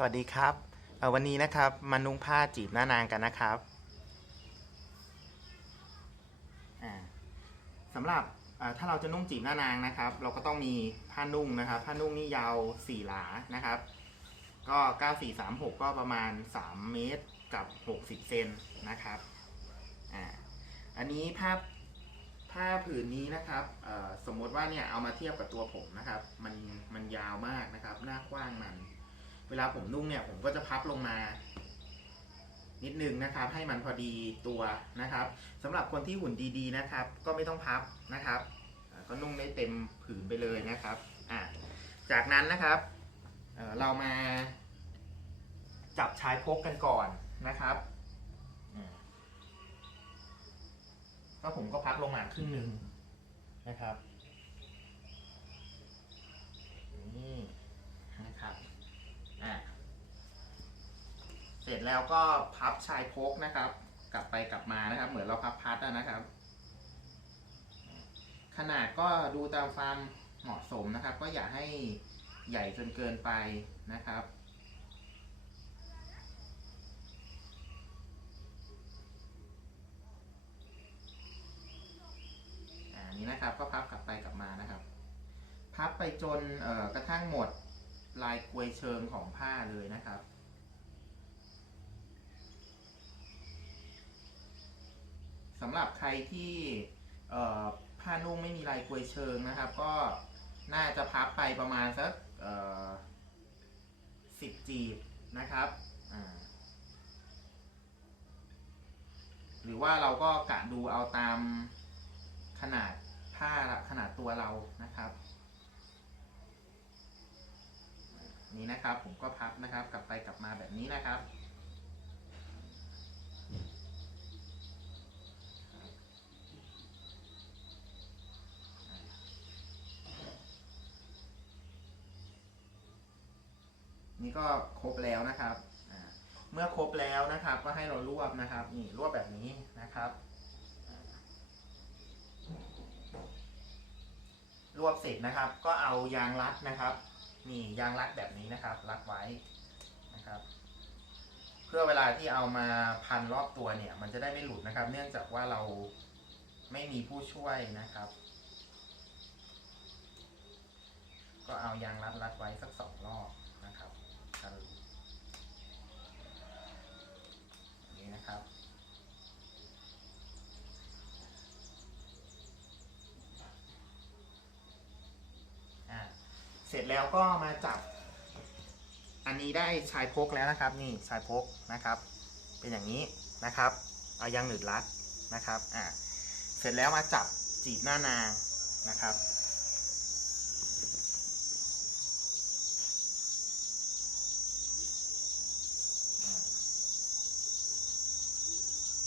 สวัสดีครับ วันนี้นะครับมานุ่งผ้าจีบหน้านางกันนะครับอ่าสำหรับถ้าเราจะนุ่งจีบหน้านางนะครับ เราก็ต้องมีผ้านุ่งนะครับ ผ้านุ่งนี่ยาว4หลานะครับ ก็9436ก็ประมาณ3เมตรกับ60เซนนะครับอันนี้ผ้าผ้าผืนนี้นะครับสมมติว่าเนี่ยเอามาเทียบกับตัวผมนะครับ มันมันยาวมากนะครับ หน้ากว้างมัน เวลาผมนุ่งเนี่ยผมก็จะพับลงมา นิดนึงนะครับ ให้มันพอดีตัวนะครับสำหรับคนที่หุ่นดีๆนะครับ ก็ไม่ต้องพับนะครับ ก็นุ่งได้เต็มผืนไปเลยนะครับอะจากนั้นนะครับเเรามาจับชายพกกันก่อนนะครับก็ผมก็พับลงมาครึ่งหนึ่งนะครับนี่นะครับ อะเสร็จแล้วก็พับชายพกนะครับ กลับไปกลับมานะครับ เหมือนเราพับพัดนะครับ ขนาดก็ดูตามความเหมาะสมนะครับ ก็อย่าให้ใหญ่จนเกินไปนะครับอ่านี้นะครับก็พับกลับไปกลับมานะครับ พับไปจนกระทั่งหมด ลายกลวยเชิงของผ้าเลยนะครับ สำหรับใครที่ผ้านุ่งไม่มีลายกลวยเชิงนะครับ ก็น่าจะพับไปประมาณสักสิบจีบนะครับหรือว่าเราก็กะดูเอาตามขนาดผ้าขนาดตัวเรานะครับ นี้นะครับ ผมก็พับนะครับ กลับไปกลับมาแบบนี้นะครับ นี่ก็ครบแล้วนะครับเมื่อครบแล้วนะครับ ก็ให้เรารวบนะครับ นี่รวบแบบนี้นะครับอ่ารวบเสร็จนะครับ ก็เอายางรัดนะครับ นี่ยางรัดแบบนี้นะครับ รัดไว้นะครับ เพื่อเวลาที่เอามาพันรอบตัวเนี่ย มันจะได้ไม่หลุดนะครับ เนื่องจากว่าเราไม่มีผู้ช่วยนะครับ ก็เอายางรัดรัดไว้สักสองรอบนะครับกันอย่างนี้นะครับ อ่า เสร็จแล้วก็มาจับ อันนี้ได้ชายพกแล้วนะครับ นี่ชายพกนะครับ เป็นอย่างนี้นะครับ เอายางหนืดรัดนะครับอ่าเสร็จแล้วมาจับจีบหน้านางนะครับ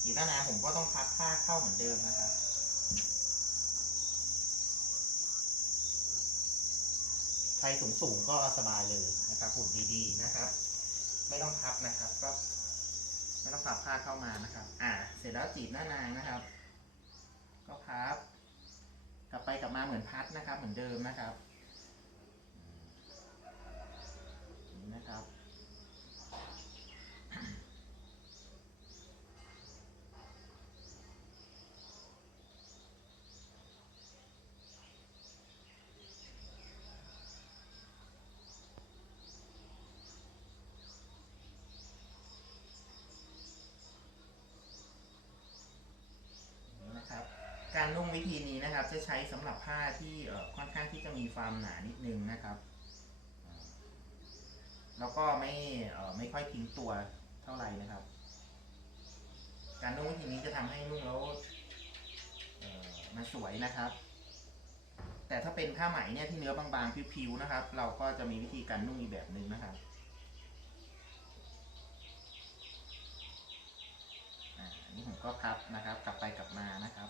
จีบหน้านางผมก็ต้องพับผ้าเข้าเหมือนเดิมนะครับ ใครสูงสูงๆก็สบายเลยนะครับหุ่นดีๆนะครับ ไม่ต้องพับนะครับ ก็ ไม่ต้องพับผ้าเข้ามานะครับ อ่า เสร็จแล้วจีบหน้านางนะครับ ก็พับกลับไปกลับมาเหมือนพัดนะครับ เหมือนเดิมนะครับนะครับการนุ่งวิธีนี้นะครับ จะใช้สำหรับผ้าที่เอ่อค่อนข้างที่จะมีความหนานิดนึงนะครับ แล้วก็ไม่เอ่อไม่ค่อยทิ้งตัวเท่าไหร่นะครับ การนุ่งวิธีนี้จะทำให้นุ่งแล้วเอ่อมันสวยนะครับ แต่ถ้าเป็นผ้าไหมเนี่ยที่เนื้อบางๆผิวๆนะครับ เราก็จะมีวิธีการนุ่งอีกแบบหนึ่งนะครับอ่าอันนี้ผมก็พับนะครับ กลับไปกลับมานะครับ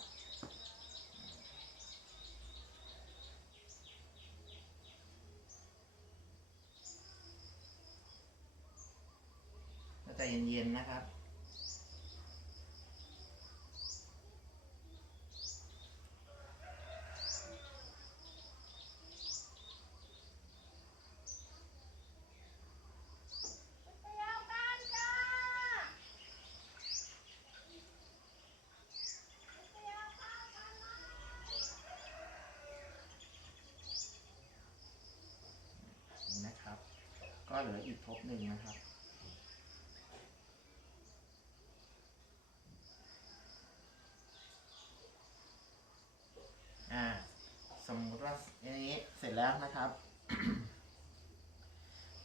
ใจเย็นๆนะครับ นะครับ ก็เหลืออีกทบหนึ่งนะครับ จแล้วนะครับ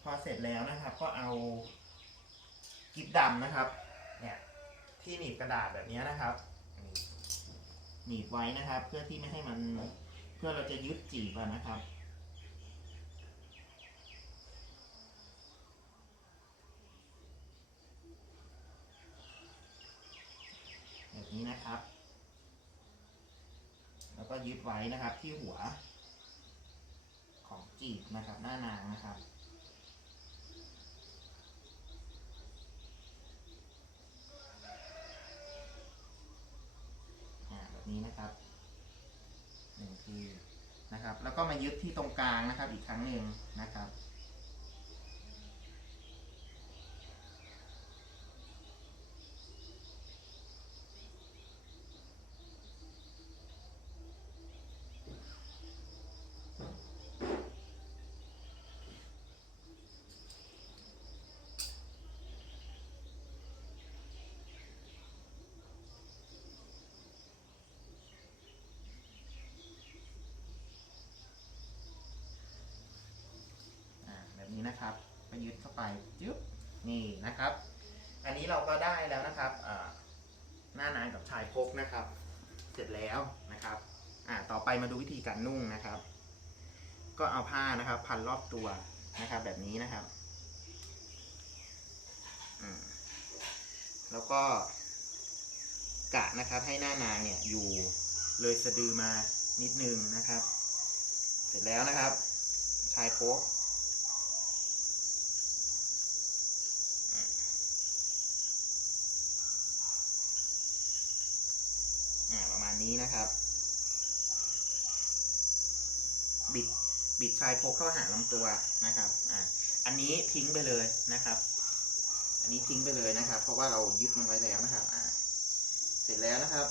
พอเสร็จแล้วนะครับ ก็เอากิ๊บดำนะครับ เนี่ยที่หนีบกระดาษแบบนี้นะครับหนีบไว้นะครับ เพื่อที่ไม่ให้มันเพื่อเราจะยึดจีบนะครับแบบนี้นะครับ แล้วก็ยึดไว้นะครับที่หัว จีบนะครับหน้านางนะครับแบบนี้นะครับหนึ่งทีนะครับ แล้วก็มายึดที่ตรงกลางนะครับอีกครั้งหนึ่งนะครับ อ่าแบบนี้ นะครับไปยึดเข้าไปจึ๊บนี่นะครับ อันนี้เราก็ได้แล้วนะครับหน้านางกับชายพกนะครับ เสร็จแล้วนะครับอ่าต่อไปมาดูวิธีการนุ่งนะครับ ก็เอาผ้านะครับ พันรอบตัวนะครับ แบบนี้นะครับอืมแล้วก็กะนะครับให้หน้านางเนี่ยอยู่เลยสะดือมานิดนึงนะครับ เสร็จแล้วนะครับ ชายโป๊กอ่าประมาณ นี้นะครับ บิดบิดชายโป๊กเข้าหาลำตัวนะครับ อ่า อันนี้ทิ้งไปเลยนะครับ อันนี้ทิ้งไปเลยนะครับ เพราะว่าเรายึดมันไว้แล้วนะครับ อ่า เสร็จแล้วนะครับ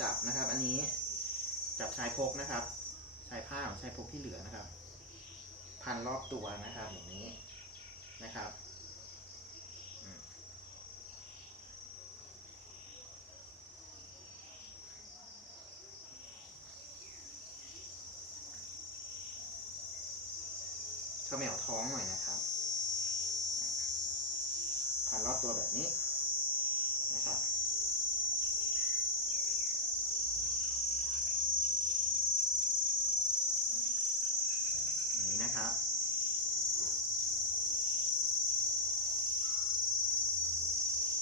จับนะครับ อันนี้จับชายโพกนะครับชายผ้าของชายโพกที่เหลือนะครับ พันรอบตัวนะครับอย่างนี้นะครับ เขมวท้องหน่อยนะครับพันรอบตัวแบบนี้นะครับนี้นะครับ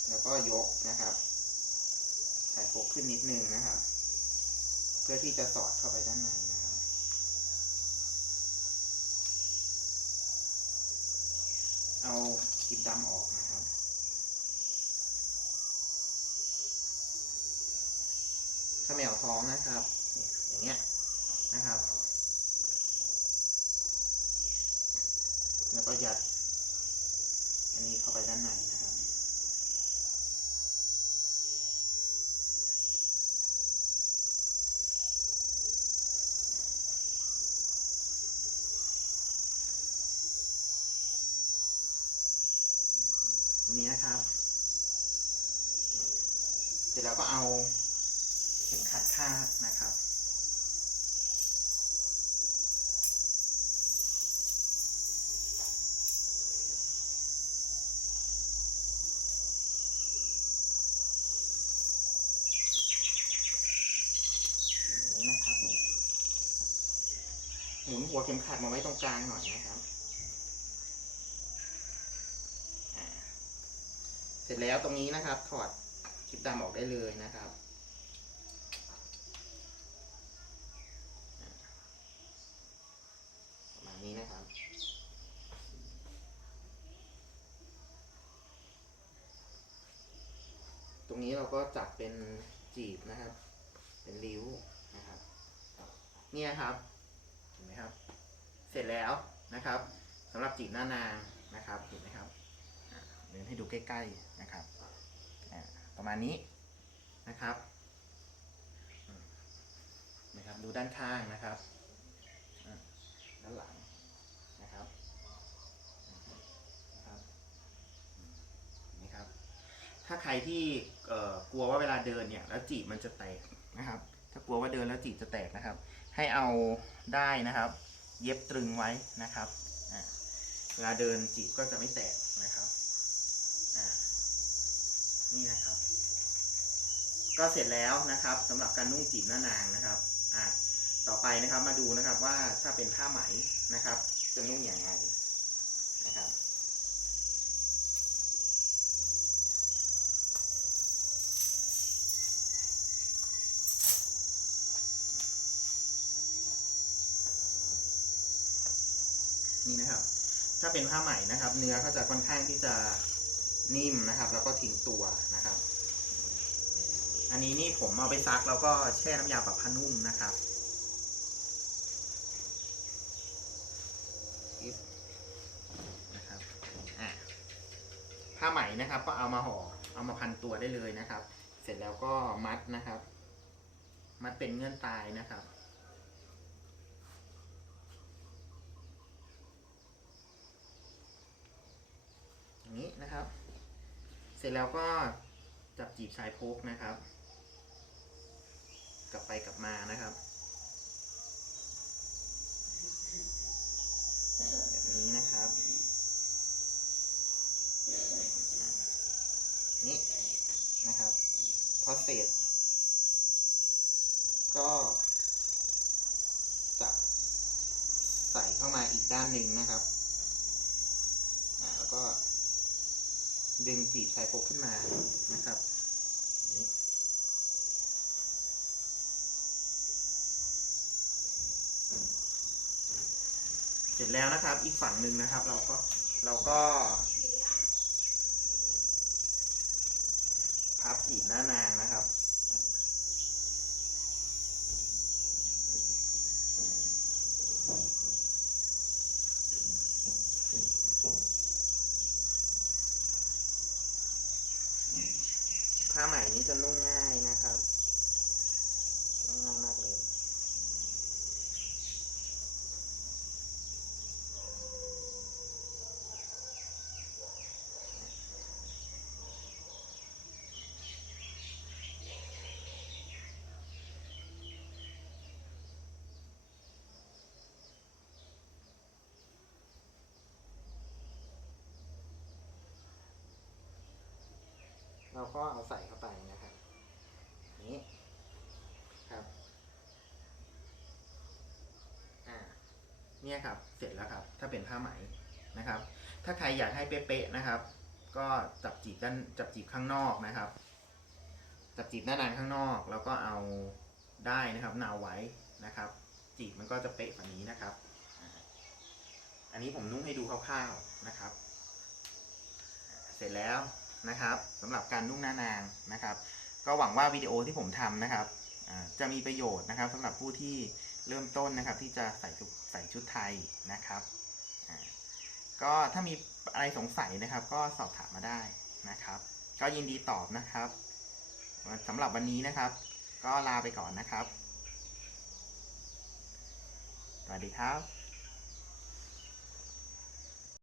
แล้วก็ยกนะครับใส่พกขึ้นนิดนึงนะครับ เพื่อที่จะสอดเข้าไปด้านในนะครับ เอาคลิปดำออกนะครับ ขมวท้องนะครับ อย่างเงี้ยนะครับ แล้วก็ยัด อันนี้เข้าไปด้านในนะครับ ตรง นี้ครับ เสร็จแล้วก็เอาเข็มขัดคาดนะครับนี้นะครับ หมุนหัวเข็มขัดมาไว้ตรงกลางหน่อยนะครับอ่าเสร็ จแล้วตรงนี้นะครับ ถอดคลิปดำออกได้เลยนะครับ ประมาณนี้นะครับ ตรงนี้เราก็จับเป็นจีบนะครับ เป็นริ้วนะครับ เนี่ยครับ เห็นไหมครับ เสร็จแล้วนะครับสำหรับจีบหน้านางนะครับ เห็นไหมครับ หรือให้ดูใกล้ๆนะครับประมาณนี้นะครับนะครับ ดูด้านข้างนะครับด้านหลังนะครับนะครับนี่ครับ ถ้าใครที่กลัวว่าเวลาเดินเนี่ยแล้วจีบมันจะแตกนะครับ ถ้ากลัวว่าเดินแล้วจีบจะแตกนะครับ ให้เอาได้นะครับ เย็บตรึงไว้นะครับเวลาเดินจีบก็จะไม่แตกนะครับ นี่นะครับ ก็เสร็จแล้วนะครับสำหรับการนุ่งจีบหน้านางนะครับอ่าต่อไปนะครับมาดูนะครับว่าถ้าเป็นผ้าไหมนะครับ จะนุ่งอย่างไรนะครับนี่นะครับ ถ้าเป็นผ้าไหมนะครับ เนื้อก็จะค่อนข้างที่จะ นิ่มนะครับ แล้วก็ทิ้งตัวนะครับ อันนี้นี่ผมเอาไปซักแล้วก็แช่น้ำยาปรับผ้านุ่มนะครับนะครับอะผ้าไหมนะครับ ก็เอามาห่อเอามาพันตัวได้เลยนะครับ เสร็จแล้วก็มัดนะครับ มัดเป็นเงื่อนตายนะครับ อย่างนี้นะครับ เสร็จแล้วก็จับจีบชายโพกนะครับ กลับไปกลับมานะครับแบบนี้นะครับนี่นะครับพอเสร็จก็จับใส่เข้ามาอีกด้านหนึ่งนะครับอ่าแล้วก็ ดึงจีบชายโคกขึ้นมานะครับเสร็จแล้วนะครับ อีกฝั่งหนึ่งนะครับ เราก็เราก็พับจีบหน้านางนะครับ ผ้าไหมนี้จะนุ่งง่ายนะครับนุ่งง่ายมากเลย เราก็เอาใส่เข้าไปนะครับนี้ครับอ่าเนี่ยครับเสร็จแล้วครับ ถ้าเป็นผ้าไหมนะครับ ถ้าใครอยากให้เป๊ะๆนะครับ ก็จับจีบด้านจับจีบข้างนอกนะครับ จับจีบด้านในข้างนอก แล้วก็เอาได้นะครับนาวไว้นะครับ จีบมันก็จะเป๊ะกว่านี้นะครับอันนี้ผมนุ่งให้ดูคร่าวๆนะครับ เสร็จแล้ว นะครับสำหรับการนุ่งหน้านางนะครับ ก็หวังว่าวิดีโอที่ผมทำนะครับจะมีประโยชน์นะครับสำหรับผู้ที่เริ่มต้นนะครับ ที่จะใส่ชุดใส่ชุดไทยนะครับก็ถ้ามีอะไรสงสัยนะครับ ก็สอบถามมาได้นะครับ ก็ยินดีตอบนะครับสำหรับวันนี้นะครับ ก็ลาไปก่อนนะครับ สวัสดีครับ